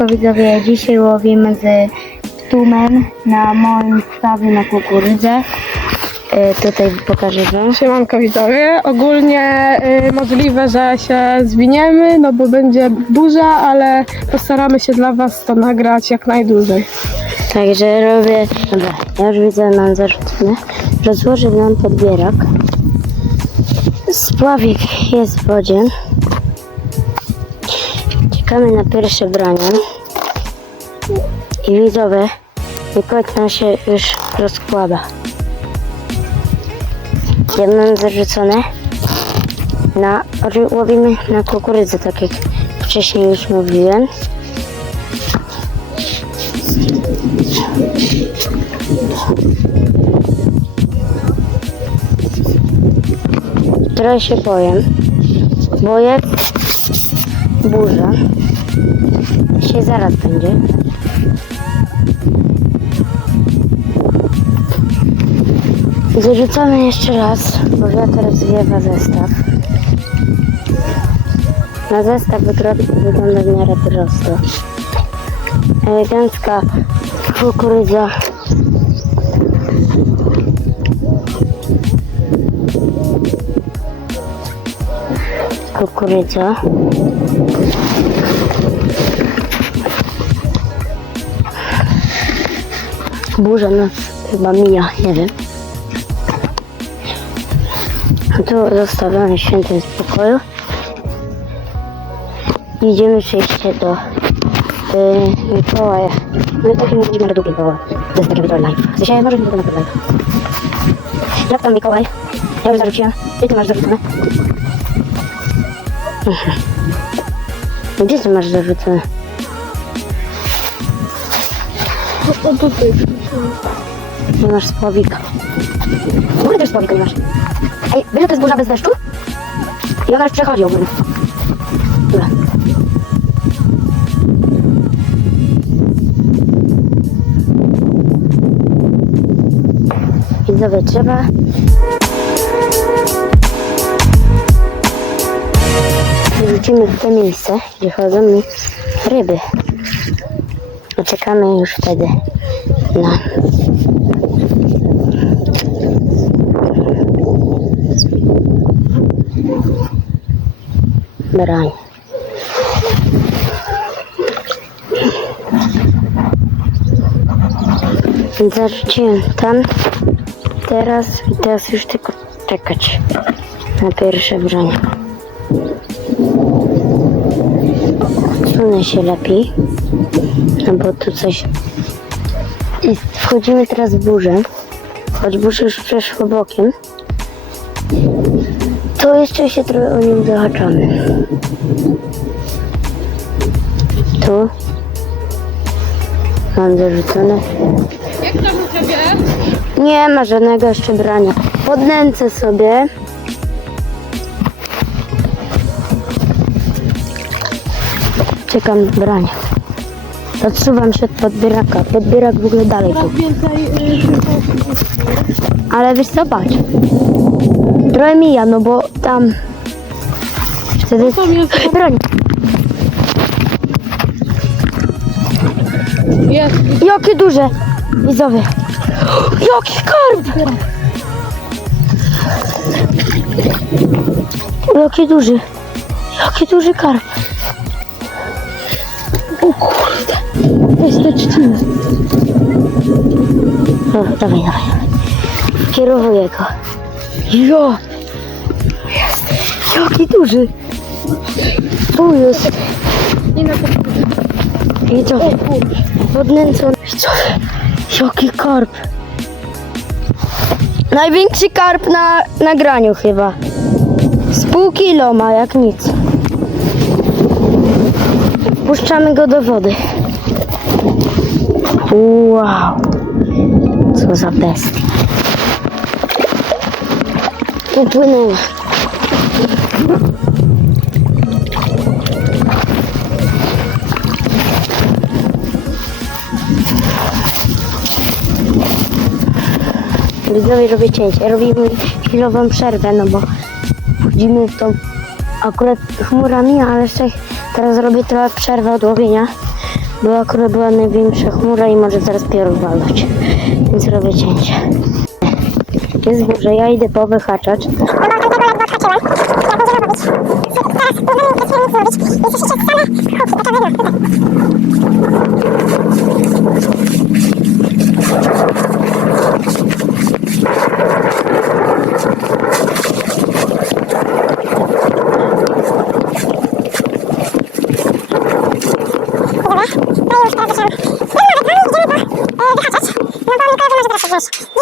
Widzowie, dzisiaj łowimy z tumem na moim stawie na kukurydzę. E, tutaj pokażę wam. Siemanko widzowie. Ogólnie y, możliwe, że się zwiniemy, no bo będzie burza, ale postaramy się dla Was to nagrać jak najdłużej. Także robię. Dobra, ja już widzę, mam zarzucone. Rozłożę nam podbierak. Spławik jest w wodzie. Czekamy na pierwsze branie. I widzowie, wykład nam się już rozkłada. Mam zarzucone na, łowimy na kukurydzę, tak jak wcześniej już mówiłem. Trochę się boję. Boję burza. Dzisiaj zaraz będzie. Zarzucamy jeszcze raz, bo wiatr zwiewa zestaw. Na zestaw wygląda w miarę prosto. Elegancka kukurydza kukurydza. Burza nas chyba mija, nie wiem. Tu zostawiamy świętym spokoju. Idziemy przejście do yy, Mikołaja. No i taki mówimy na długi było. To jest taki Live. Dzisiaj może tylko na live. Jak tam Mikołaj? Ja już zarzuciłem. I ty masz zarzucone? Mhm. Gdzie ty masz zarzucone? O tutaj. Nie masz spławika. Ogóle też spławika nie masz. Ej, wiesz, że to jest burza bez deszczu? I ona już przechodzi ogólnie. Dobra. Widzowie, trzeba... Wrócimy w to miejsce, gdzie chodzą mi ryby. I czekamy już wtedy na brań. Zarzuciłem tam. Teraz, teraz już tylko czekać na pierwsze branie. Sunę się lepiej, no bo tu coś... Wchodzimy teraz w burzę, choć burza już przeszło bokiem. To jeszcze się trochę o nim zahaczamy. Tu mam zarzucone. Jak u Ciebie? Nie ma żadnego jeszcze brania. Podnęcę sobie. Czekam brania. Odsuwam się od podbieraka. Podbierak w ogóle dalej tu. Ale wiesz co, patrz. Trochę mija, no bo tam... Wtedy... Broń. jest. Jakie duże! Widzowie. Jaki karp! Jaki duży. Jaki duży karp. O kurde. Jest to trzcina. No, dawaj, dawaj, dawaj. Kierowuję go. Jo! Jest. Jaki duży. Tu jest. I na to Widzowie. Podnęcony. Widzowie. Jaki karp. Największy karp na nagraniu chyba. Z pół kilo ma, jak nic. Puszczamy go do wody. Wow. Co za bestia. Upłynęła. Widzowie robię cięcie. Robimy chwilową przerwę, no bo wchodzimy w tą akurat chmurami, ale jeszcze teraz robię trochę przerwę od łowienia, Bo akurat była największa chmura i może zaraz piorun walnąć. Więc robię cięcie. Jest burza, ja idę powyhaczać. us.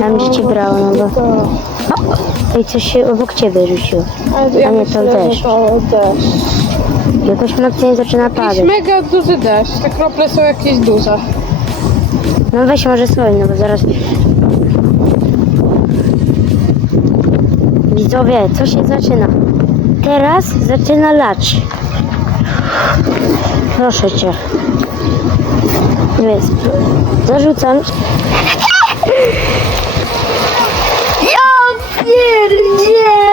Tam gdzie ci brało, no bo... To... Ej, coś się obok ciebie rzuciło. Ale ja A nie, to myślę, deszcz. to. Jakoś mocniej zaczyna Jakiś padać. mega duży deszcz. Te krople są jakieś duże. No weź może słoń, no bo zaraz... Widzowie, co się zaczyna? Teraz zaczyna lać. Proszę cię. Jest. Zarzucam. Ja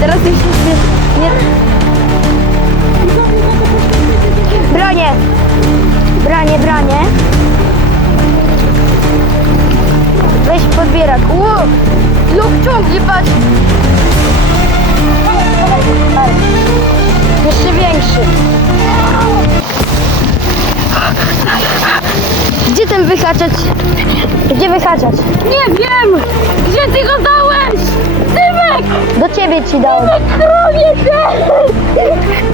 teraz już się nie... Branie! Branie, branie. Weź podbierak. Ło! Lub ciągnie, patrz! Jeszcze większy. Gdzie ten wyhaczać? Gdzie wyhaczać? Nie wiem! Gdzie ty go dałeś? Do ciebie ci dałem. Królie się!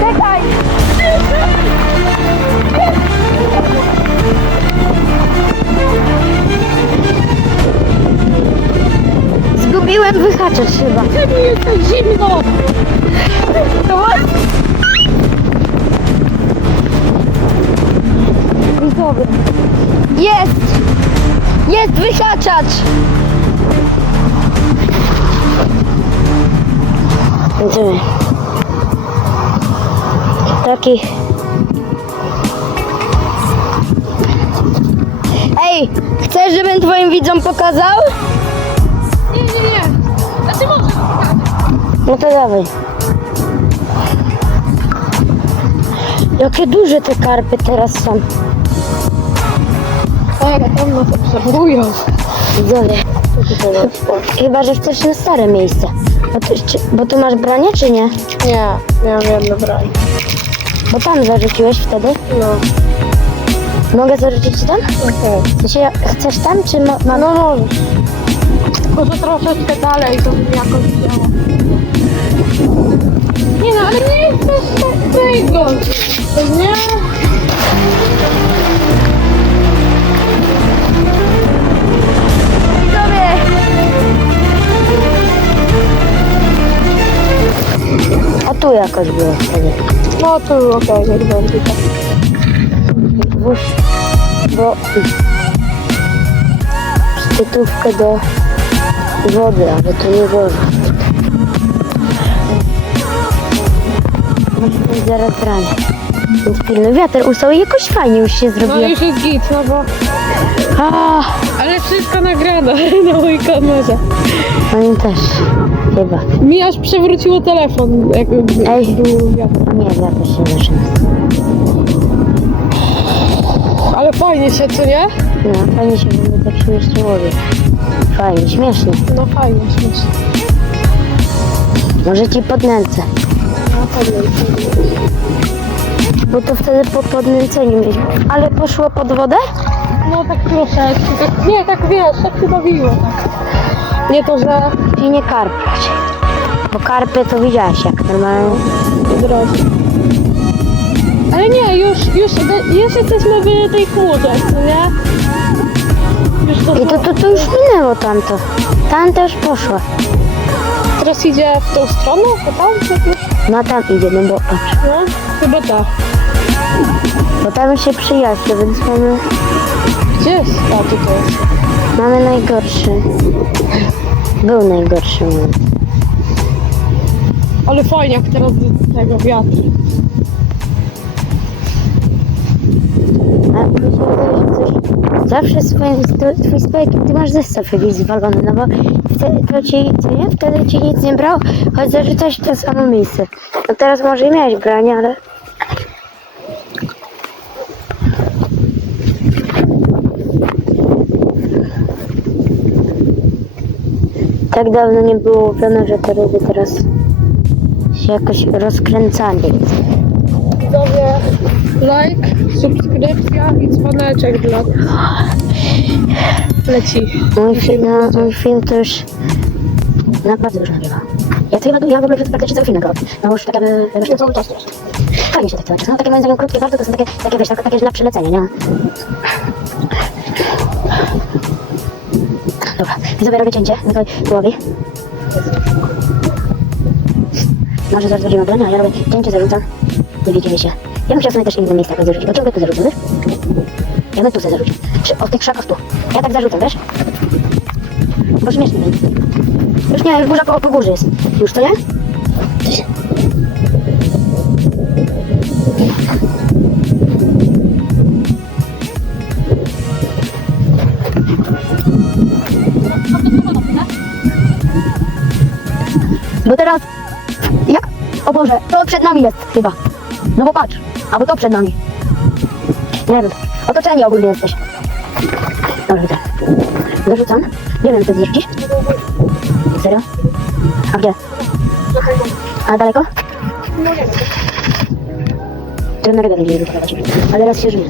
Czekaj! Zgubiłem wyhaczać chyba. Mi jest tak zimno! Widzowie. Jest! Jest wyhaczacz! Idziemy. Taki... Ej! Chcesz, żebym twoim widzom pokazał? Nie, nie, nie! Znaczy może! No to dawaj. Jakie duże te karpy teraz są. Tak, tam nas obserwują. Widzowie. Chyba, że chcesz na stare miejsce. Bo ty, czy, bo masz branie, czy nie? Nie, miałem jedną branie. Bo tam zarzuciłeś wtedy? No. Mogę zarzucić tam? Okej. Okay. Chcesz tam, czy ma, ma... No możesz. Tylko, że troszeczkę dalej to bym jakoś chciała. Nie no, ale nie jesteś tak tego. Nie? A tu jakaś była wtedy. No tu okej, okay, niech będzie tak. Wóz, bo szczytówkę do wody, ale to nie woda. Muszę zaraz ranie. Więc pilny wiatr ustał i jakoś fajnie już się zrobiło. No już jest git, no bo a, Ale wszystko nagrane na mojej kamerze. oni też. Chyba. Mi aż przewróciło telefon, jak Ej. był wiatr. O nie, wiatr się zaczyna. Ale fajnie się, co nie? No, fajnie się będzie tak śmiesznie łowi. Fajnie, śmiesznie. No fajnie, śmiesznie. Może ci podnęcę. No fajnie. Bo to wtedy po podnęceniu mieliśmy. Ale poszło pod wodę? No tak troszeczkę, tak, nie, tak wiesz, tak się bawiło. Tak. Nie to, że I nie karp raczej. Bo karpy to widziałaś jak normalnie. drożdż. Ale nie, już, już, już jesteśmy w tej chmurze, co nie? Już to, I to, to, to już minęło tamto. Tamto już poszło. teraz idzie w tą stronę, to tam, tu? No tam idzie, no bo patrz. No, chyba tak. Bo tam się przyjaźni, więc mamy, Gdzie jest? A, tutaj jest. mamy najgorszy. Był najgorszy moment. Ale fajnie, jak teraz z tego wiatr. A mi się wydaje, że coś... Zawsze swoim, to, twój spajek, ty masz zestaw jakiś zwalony, no bo wtedy to ci, co nie? Wtedy ci nic nie brał, choć zarzucałeś w to samo miejsce. No teraz może i miałeś branie, ale... Tak dawno nie było łowione, że te ryby teraz się jakoś rozkręcali. Widzowie, like, subskrypcja i dzwoneczek dla leci. Mój film, no, mój film to już naprawdę dużo nagrywa. Ja to chyba, ja w ogóle praktycznie cały film nagrałem. No już takie, by- wiesz, cały czas jest. fajnie się tak czas. No takie moim zdaniem krótkie bardzo, to są takie, takie wiesz, takie, takie dla przelecenia, nie? Dobra, widzowie robię cięcie, Mikołaj połowi. Może zaraz będziemy obrony, a ja robię cięcie, zarzucam i widzimy się. Ja bym chciał sobie też inne miejsca jakoś zarzucić, bo ciągle tu zarzucę, wiesz? Ja bym tu sobie zarzucił. Przy, o tych krzakach tu. Ja tak zarzucam, wiesz? Bo śmiesznie będzie. Już nie, już burza po, po górze jest. Już to nie? Bo teraz... Ja... O Boże, to przed nami jest chyba. No bo patrz. Albo to przed nami. Nie wiem. Otoczeni ogólnie jesteś. Dobra, widzę. Zarzucam. Nie wiem, co zjeździsz. Serio? A gdzie? A daleko? Nie. Trudno rybę będzie wypływać. Ale raz się żyje.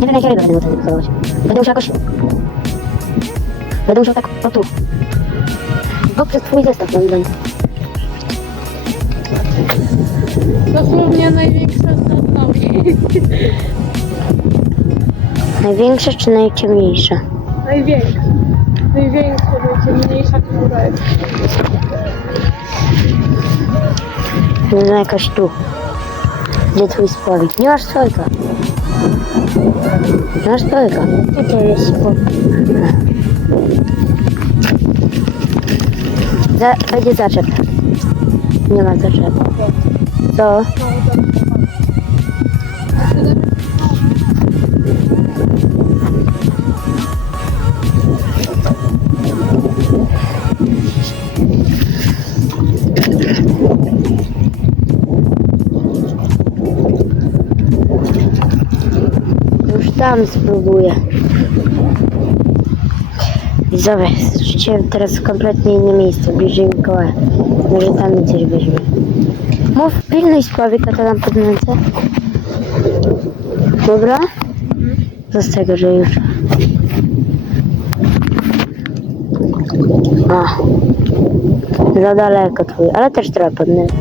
Nie wiem, jakie ryby będę wtedy wypływać. Będę musiał jakoś... Będę musiał tak o tu. Bo przez twój zestaw moim zdaniem. Dosłownie największa nad nami. Największe czy najciemniejsze? Największa. Największa, najciemniejsza, która jest. Będę jakoś tu. Gdzie twój spławik? Nie masz spławika. Nie masz. No to jest spoko. Za, będzie zaczep. Nie ma zaczepu. Co? Już tam spróbuję. Widzowie, rzuciłem teraz kompletnie inne miejsce, bliżej Mikołaja. Może tam coś weźmie. Mów, pilnuj spławika, to nam podnęcę. Dobra? Co z tego, że już... A. Za daleko twój, ale też trochę podnęcę.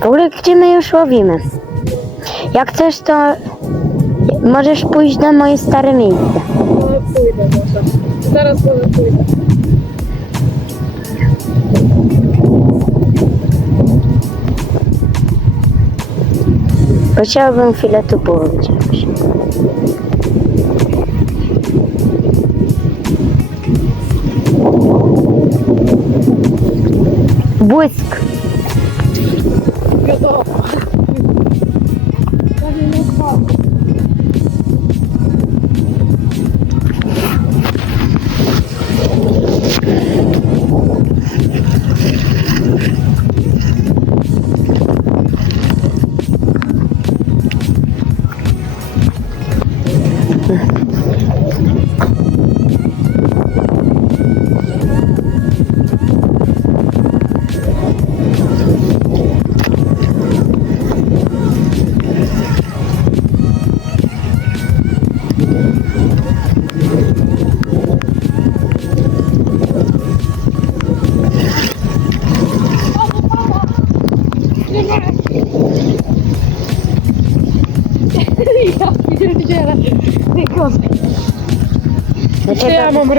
W ogóle gdzie my już łowimy? Jak chcesz, to możesz pójść na moje stare miejsce. No pójdę może. Zaraz może pójdę. Chciałabym chwilę tu jakoś. Błysk. Wiadomo. Znaczy, Ja mam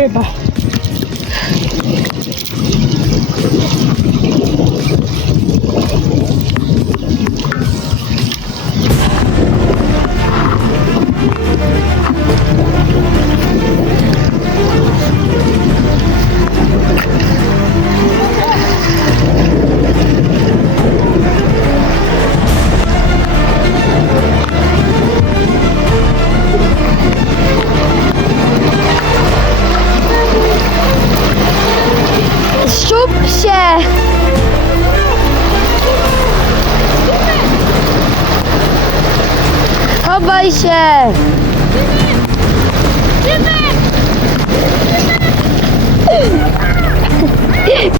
Chowaj się!